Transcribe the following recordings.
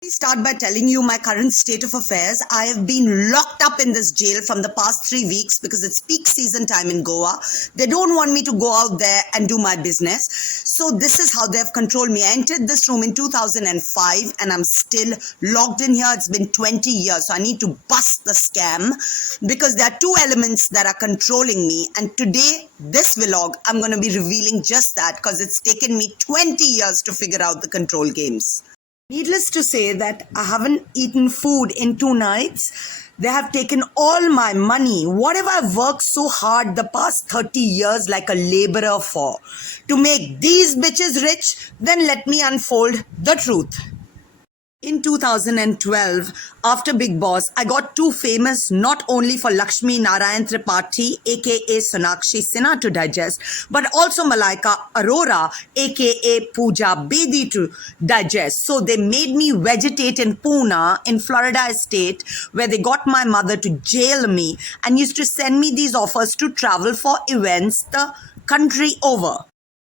Let me start by telling you my current state of affairs. I have been locked up in this jail from the past 3 weeks because it's peak season time in Goa. They don't want me to go out there and do my business. So this is how they have controlled me. I entered this room in 2005 and I'm still locked in here. It's been 20 years. So I need to bust the scam because there are two elements that are controlling me. And today, this vlog, I'm going to be revealing just that because it's taken me 20 years to figure out the control games. Needless to say that I haven't eaten food in 2 nights. They have taken all my money, whatever I've worked so hard the past 30 years like a laborer for. To make these bitches rich, then let me unfold the truth. In 2012, after Bigg Boss, I got too famous not only for Lakshmi Narayan Tripathi aka Sonakshi Sinha to digest, but also Malaika Arora aka Pooja Bedi to digest. So they made me vegetate in Pune in Florida State, where they got my mother to jail me and used to send me these offers to travel for events the country over.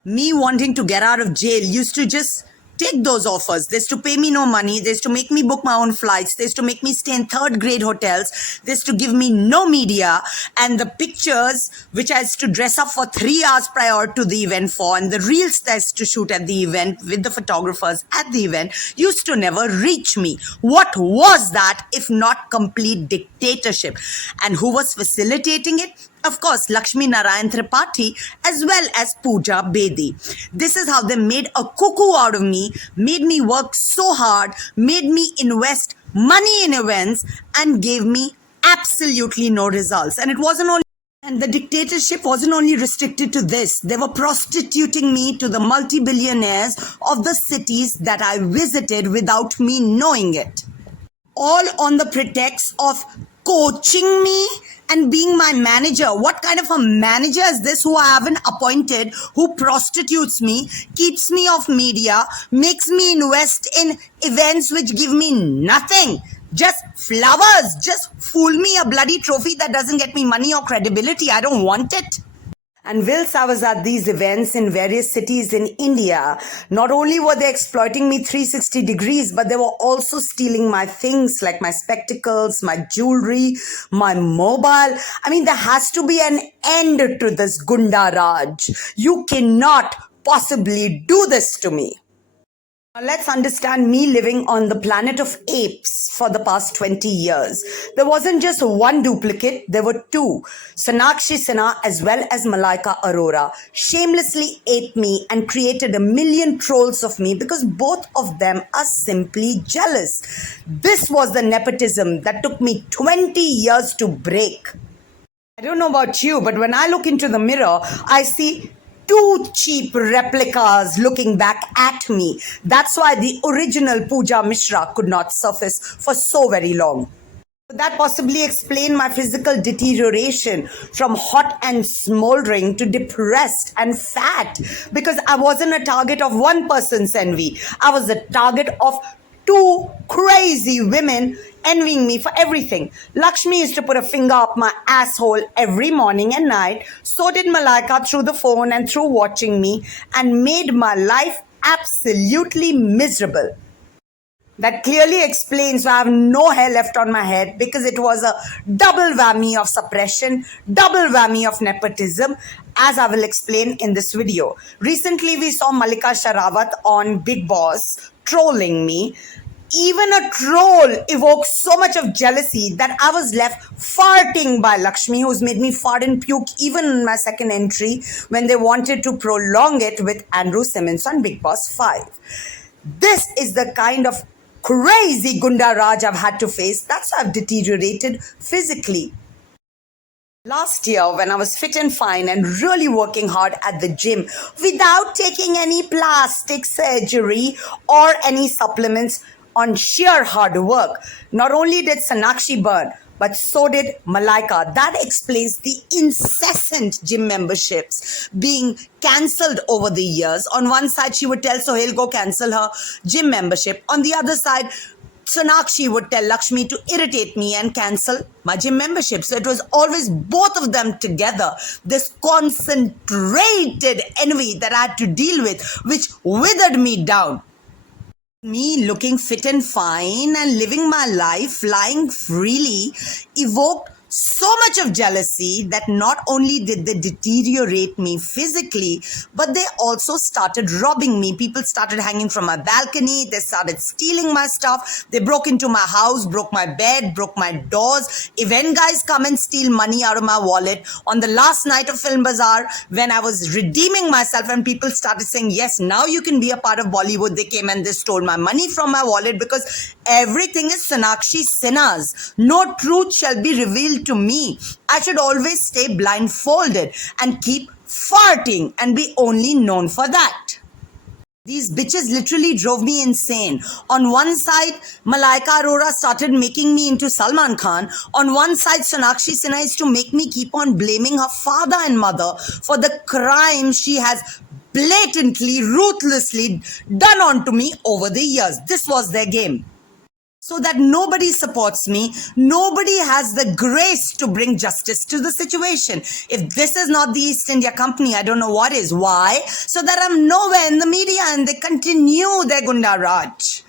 Me wanting to get out of jail used to just take those offers. There's to pay me no money. There's to make me book my own flights. There's to make me stay in third grade hotels. There's to give me no media. And the pictures, which I used to dress up for 3 hours prior to the event for, and the reels that I used to shoot at the event with the photographers at the event, used to never reach me. What was that if not complete dictatorship? And who was facilitating it? Of course, Lakshmi Narayan Tripathi as well as Pooja Bedi. This is how they made a cuckoo out of me, made me work so hard, made me invest money in events and gave me absolutely no results. And the dictatorship wasn't only restricted to this. They were prostituting me to the multi-billionaires of the cities that I visited without me knowing it. All on the pretext of coaching me and being my manager. What kind of a manager is this who I haven't appointed, who prostitutes me, keeps me off media, makes me invest in events which give me nothing? Just flowers. Just fool me a bloody trophy that doesn't get me money or credibility. I don't want it. And whilst I was at these events in various cities in India, not only were they exploiting me 360 degrees, but they were also stealing my things like my spectacles, my jewelry, my mobile. I mean, there has to be an end to this Gunda Raj. You cannot possibly do this to me. Now let's understand me living on the planet of apes for the past 20 years. There wasn't just one duplicate, there were two. Sonakshi Sinha as well as Malaika Arora shamelessly ate me and created a million trolls of me because both of them are simply jealous. This was the nepotism that took me 20 years to break. I don't know about you, but when I look into the mirror, I see two cheap replicas looking back at me. That's why the original Pooja Mishra could not surface for so very long. That possibly explained my physical deterioration from hot and smoldering to depressed and fat, because I wasn't a target of one person's envy. I was a target of two crazy women envying me for everything. Lakshmi used to put a finger up my asshole every morning and night. So did Malaika through the phone and through watching me, and made my life absolutely miserable. That clearly explains why I have no hair left on my head, because it was a double whammy of suppression, double whammy of nepotism, as I will explain in this video. Recently, we saw Malika Sherawat on Bigg Boss trolling me. Even a troll evoked so much of jealousy that I was left farting by Lakshmi, who's made me fart and puke even in my second entry when they wanted to prolong it with Andrew Simmons on Bigg Boss 5. This is the kind of crazy Gunda Raj I've had to face. That's how I've deteriorated physically. Last year, when I was fit and fine and really working hard at the gym without taking any plastic surgery or any supplements, on sheer hard work, not only did Sonakshi burn, but so did Malaika. That explains the incessant gym memberships being cancelled over the years. On one side, she would tell Sohail, go cancel her gym membership. On the other side, Sonakshi would tell Lakshmi to irritate me and cancel my gym membership. So it was always both of them together, this concentrated envy that I had to deal with, which withered me down. Me looking fit and fine and living my life, flying freely, evoked so much of jealousy that not only did they deteriorate me physically, but they also started robbing me. People started hanging from my balcony, they started stealing my stuff, they broke into my house, broke my bed, broke my doors. Event guys come and steal money out of my wallet. On the last night of Film Bazaar, when I was redeeming myself and people started saying, yes, now you can be a part of Bollywood, they came and they stole my money from my wallet because everything is Sonakshi Sinha's. No truth shall be revealed to me. I should always stay blindfolded and keep farting and be only known for that. These bitches literally drove me insane. On one side, Malaika Arora started making me into Salman Khan. On one side, Sonakshi Sinha is to make me keep on blaming her father and mother for the crime she has blatantly, ruthlessly done onto me over the years. This was their game. So that nobody supports me, nobody has the grace to bring justice to the situation. If this is not the East India Company, I don't know what is. Why? So that I'm nowhere in the media and they continue their Gunda Raj.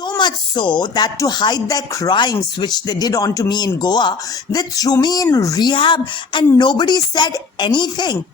So much so that to hide their crimes, which they did onto me in Goa, they threw me in rehab and nobody said anything.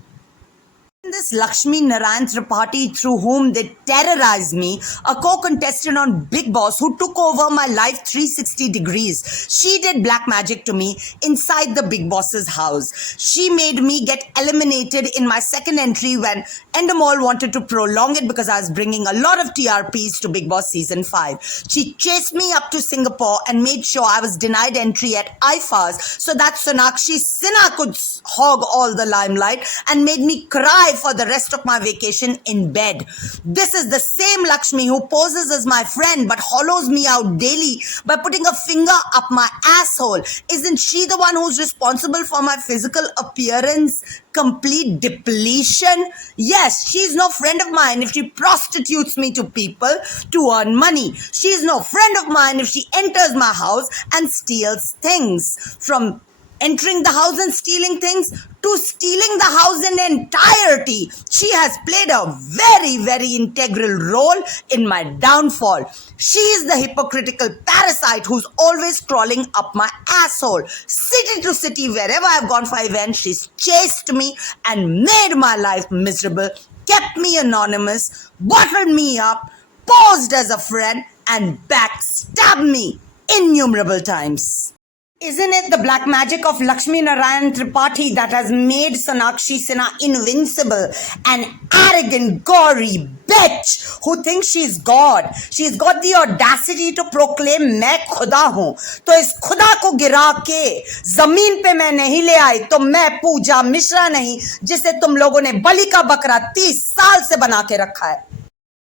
This Lakshmi Narayan Tripathi, through whom they terrorized me, a co-contestant on Bigg Boss who took over my life 360 degrees. She did black magic to me inside the Bigg Boss's house. She made me get eliminated in my second entry when Endemol wanted to prolong it because I was bringing a lot of TRPs to Bigg Boss Season 5. She chased me up to Singapore and made sure I was denied entry at IFAS so that Sonakshi Sinha could hog all the limelight and made me cry for the rest of my vacation in bed. This is the same Lakshmi who poses as my friend but hollows me out daily by putting a finger up my asshole. Isn't she the one who's responsible for my physical appearance complete depletion? Yes, she's no friend of mine if she prostitutes me to people to earn money. She's no friend of mine if she enters my house and steals things. From entering the house and stealing things to stealing the house in entirety, she has played a very, very integral role in my downfall. She is the hypocritical parasite who's always crawling up my asshole. City to city, wherever I've gone for events, she's chased me and made my life miserable, kept me anonymous, bottled me up, posed as a friend, and backstabbed me innumerable times. Isn't it the black magic of Lakshmi Narayan Tripathi that has made Sonakshi Sinha invincible? An arrogant, gory bitch who thinks she's God. She's got the audacity to proclaim मैं खुदा हूँ. तो इस खुदा को गिरा के जमीन पे मैं नहीं ले आई तो मैं पूजा मिश्रा नहीं जिसे तुम लोगों ने बलि का बकरा 30 साल से बना के रखा है.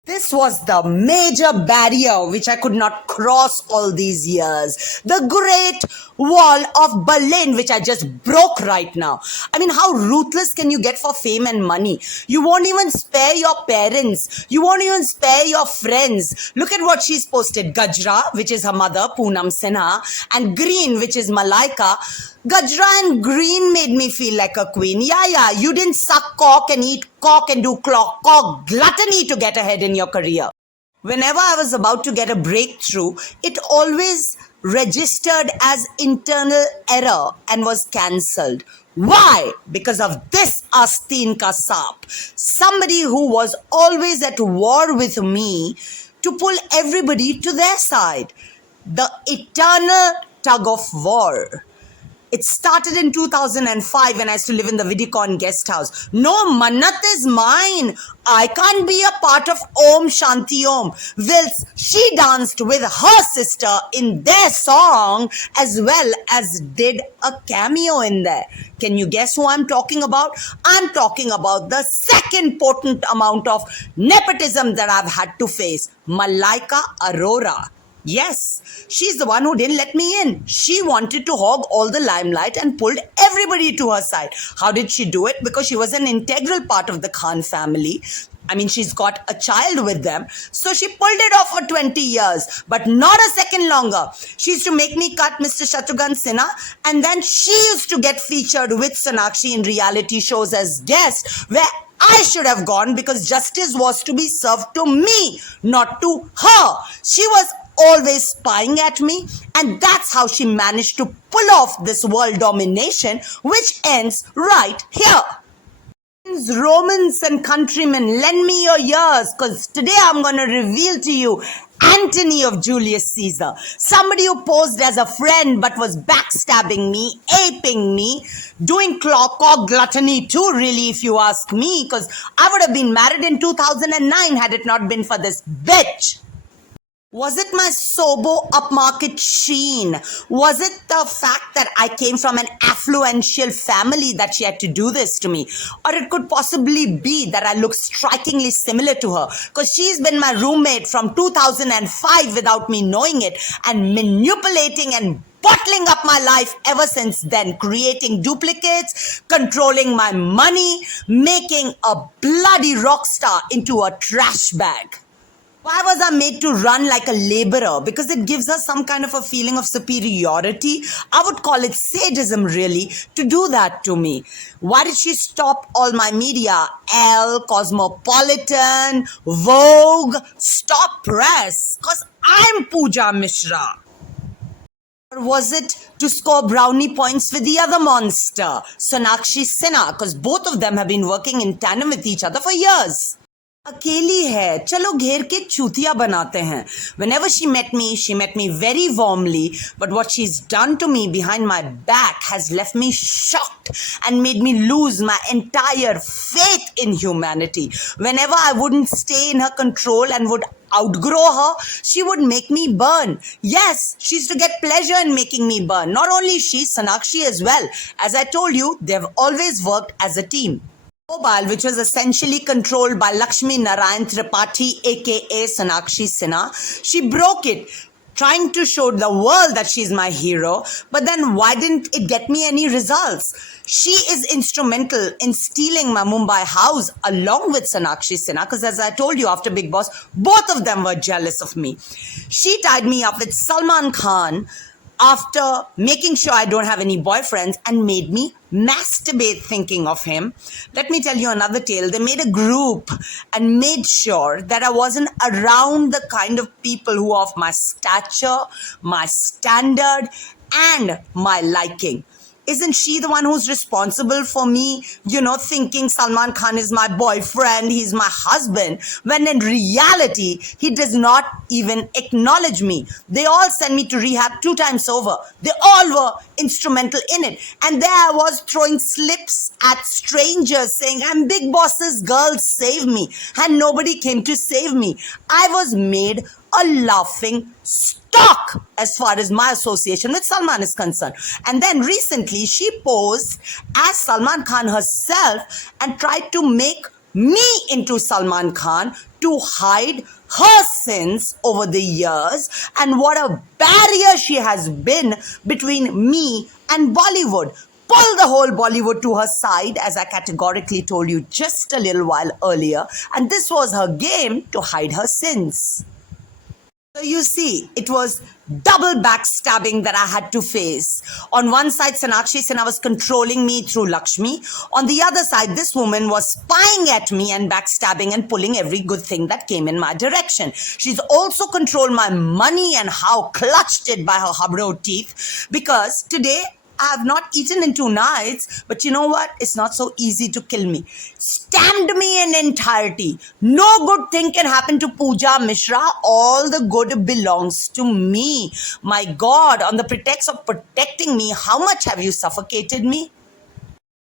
This was the major barrier which I could not cross all these years. The Great Wall of Berlin, which I just broke right now. I mean, how ruthless can you get for fame and money? You won't even spare your parents. You won't even spare your friends. Look at what she's posted. Gajra, which is her mother, Poonam Sinha, and Green, which is Malaika. Gajra and Green made me feel like a queen. Yeah, you didn't suck cock and eat cock and do cock gluttony to get ahead in your career. Whenever I was about to get a breakthrough, it always registered as internal error and was cancelled. Why? Because of this Asteen ka Saap. Somebody who was always at war with me to pull everybody to their side. The eternal tug of war. It started in 2005 when I used to live in the Vidicon guest house. No, Mannat is mine. I can't be a part of Om Shanti Om. Whilst she danced with her sister in their song as well as did a cameo in there. Can you guess who I'm talking about? I'm talking about the second potent amount of nepotism that I've had to face. Malaika Arora. Yes, she's the one who didn't let me in. She wanted to hog all the limelight and pulled everybody to her side. How did she do it? Because she was an integral part of the Khan family. I mean, she's got a child with them. So she pulled it off for 20 years, but not a second longer. She used to make me cut Mr. Shatrughan Sinha, and then she used to get featured with Sonakshi in reality shows as guest, where I should have gone because justice was to be served to me, not to her. She was always spying at me, and that's how she managed to pull off this world domination, which ends right here. Romans and countrymen, lend me your ears, because today I'm going to reveal to you Antony of Julius Caesar, somebody who posed as a friend but was backstabbing me, aping me, doing cock gluttony too, really, if you ask me, because I would have been married in 2009 had it not been for this bitch. Was it my sobo upmarket sheen? Was it the fact that I came from an affluential family that she had to do this to me? Or it could possibly be that I look strikingly similar to her because she's been my roommate from 2005 without me knowing it and manipulating and bottling up my life ever since then, creating duplicates, controlling my money, making a bloody rock star into a trash bag. Why was I made to run like a laborer? Because it gives us some kind of a feeling of superiority. I would call it sadism, really, to do that to me. Why did she stop all my media? Elle, Cosmopolitan, Vogue, Stop Press? Because I'm Pooja Mishra. Or was it to score brownie points with the other monster, Sonakshi Sinha? Because both of them have been working in tandem with each other for years. अकेली है, चलो घेर के चूतिया बनाते हैं. Whenever she met me very warmly, but what she's done to me behind my back has left me shocked and made me lose my entire faith in humanity. Whenever I wouldn't stay in her control and would outgrow her, she would make me burn. Yes, she used to get pleasure in making me burn. Not only she, Sonakshi as well. As I told you, they've always worked as a team. Mobile, which was essentially controlled by Lakshmi Narayan Tripathi, aka Sonakshi Sinha, she broke it, trying to show the world that she's my hero. But then why didn't it get me any results? She is instrumental in stealing my Mumbai house along with Sonakshi Sinha, because as I told you, after Bigg Boss, both of them were jealous of me. She tied me up with Salman Khan after making sure I don't have any boyfriends and made me masturbate thinking of him. Let me tell you another tale. They made a group and made sure that I wasn't around the kind of people who are of my stature, my standard, and my liking. Isn't she the one who's responsible for me, thinking Salman Khan is my boyfriend, he's my husband, when in reality, he does not even acknowledge me. They all sent me to rehab 2 times over. They all were instrumental in it. And there I was throwing slips at strangers saying, I'm Bigg Boss's girl, save me. And nobody came to save me. I was made a laughing stock as far as my association with Salman is concerned. And then recently she posed as Salman Khan herself and tried to make me into Salman Khan to hide her sins over the years and what a barrier she has been between me and Bollywood. Pull the whole Bollywood to her side, as I categorically told you just a little while earlier, and this was her game to hide her sins. So you see, it was double backstabbing that I had to face. On one side, Sonakshi Sinha was controlling me through Lakshmi. On the other side, this woman was spying at me and backstabbing and pulling every good thing that came in my direction. She's also controlled my money and how clutched it by her habro teeth, because today I have not eaten in 2 nights, but you know what? It's not so easy to kill me. Stamped me in entirety. No good thing can happen to Pooja Mishra. All the good belongs to me. My God, on the pretext of protecting me, how much have you suffocated me?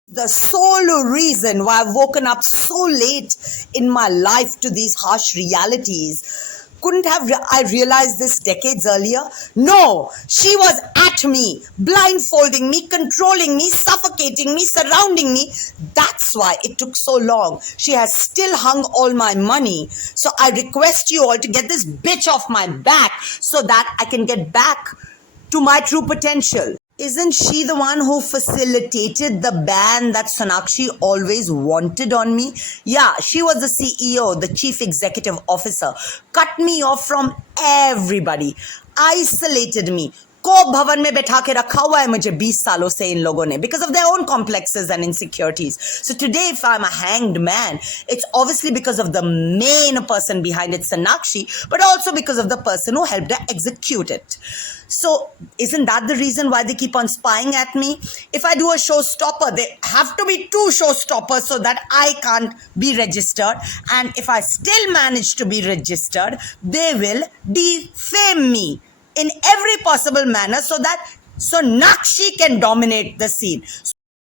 The sole reason why I've woken up so late in my life to these harsh realities. Couldn't have I realized this decades earlier? No, she was at me, blindfolding me, controlling me, suffocating me, surrounding me. That's why it took so long. She has still hung all my money. So I request you all to get this bitch off my back so that I can get back to my true potential. Isn't she the one who facilitated the ban that Sonakshi always wanted on me? Yeah, she was the CEO, the chief executive officer, cut me off from everybody, isolated me, कोप भवन में बैठा के रखा हुआ है मुझे 20 सालों से इन लोगों ने, because of their own complexes and insecurities. So today if I'm a hanged man, it's obviously because of the main person behind it, Sonakshi, but also because of the person who helped her execute it. So isn't that the reason why they keep on spying at me? If I do a showstopper, there have to be 2 showstoppers so that I can't be registered. And if I still manage to be registered, they will defame me in every possible manner so that Sonakshi can dominate the scene.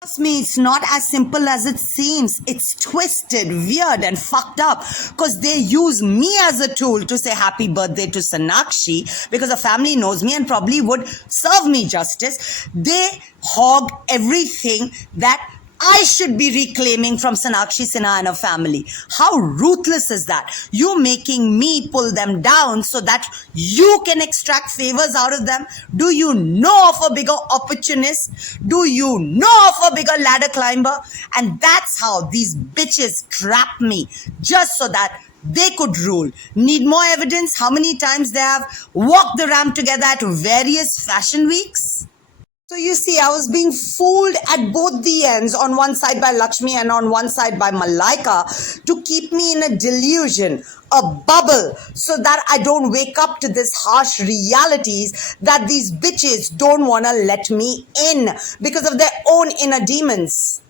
Trust me, it's not as simple as it seems. It's twisted, weird, and fucked up because they use me as a tool to say happy birthday to Sonakshi because the family knows me and probably would serve me justice. They hog everything that I should be reclaiming from Sonakshi Sinha and her family. How ruthless is that? You making me pull them down so that you can extract favors out of them. Do you know of a bigger opportunist? Do you know of a bigger ladder climber? And that's how these bitches trap me just so that they could rule. Need more evidence? How many times they have walked the ramp together at various fashion weeks? So you see, I was being fooled at both the ends, on one side by Lakshmi and on one side by Malaika, to keep me in a delusion, a bubble, so that I don't wake up to this harsh realities that these bitches don't want to let me in because of their own inner demons.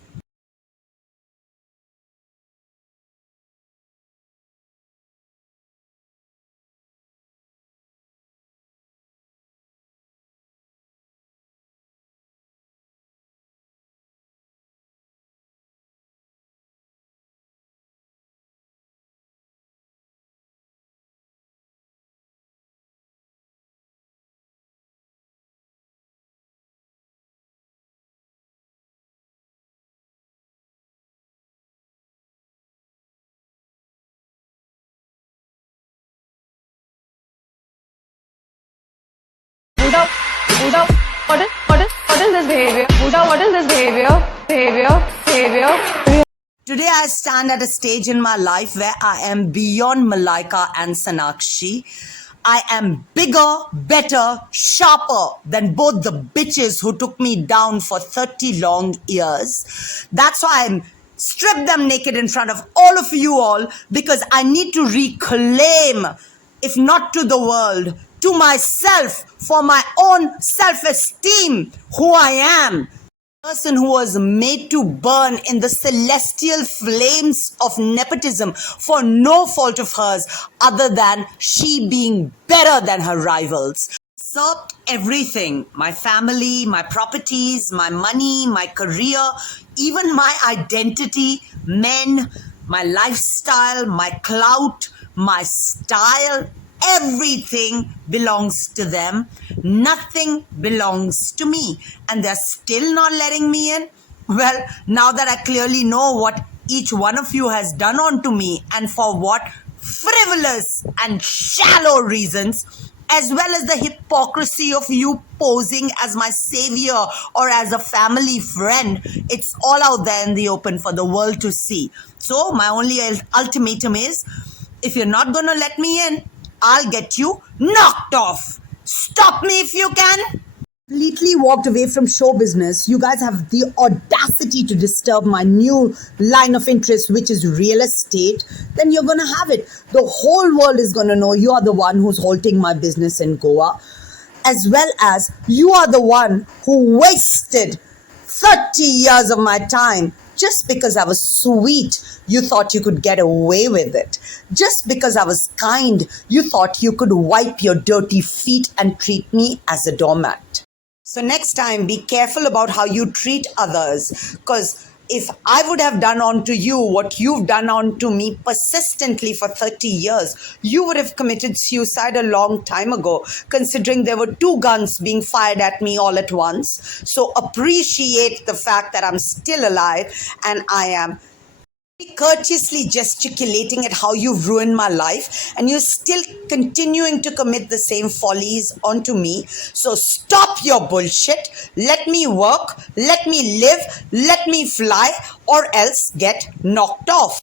Buddha, Buddha, what is this behavior? Buddha, what is this behavior? Today I stand at a stage in my life where I am beyond Malaika and Sonakshi. I am bigger, better, sharper than both the bitches who took me down for 30 long years. That's why I'm strip them naked in front of all of you all, because I need to reclaim, if not to the world, to myself, for my own self-esteem, who I am. Person who was made to burn in the celestial flames of nepotism for no fault of hers other than she being better than her rivals. Usurped everything, my family, my properties, my money, my career, even my identity, men, my lifestyle, my clout, my style. Everything belongs to them. Nothing belongs to me. And they're still not letting me in? Well, now that I clearly know what each one of you has done onto me and for what frivolous and shallow reasons, as well as the hypocrisy of you posing as my savior or as a family friend, it's all out there in the open for the world to see. So my only ultimatum is, if you're not going to let me in, I'll get you knocked off. Stop me if you can. Completely walked away from show business. You guys have the audacity to disturb my new line of interest, which is real estate. Then you're going to have it. The whole world is going to know you are the one who's halting my business in Goa, as well as you are the one who wasted 30 years of my time. Just because I was sweet, you thought you could get away with it. Just because I was kind, you thought you could wipe your dirty feet and treat me as a doormat. So next time, be careful about how you treat others, because if I would have done onto you what you've done onto me persistently for 30 years, you would have committed suicide a long time ago, considering there were 2 guns being fired at me all at once. So appreciate the fact that I'm still alive and I am courteously gesticulating at how you've ruined my life, and you're still continuing to commit the same follies onto me. So stop your bullshit. Let me work, let me live, let me fly, or else get knocked off.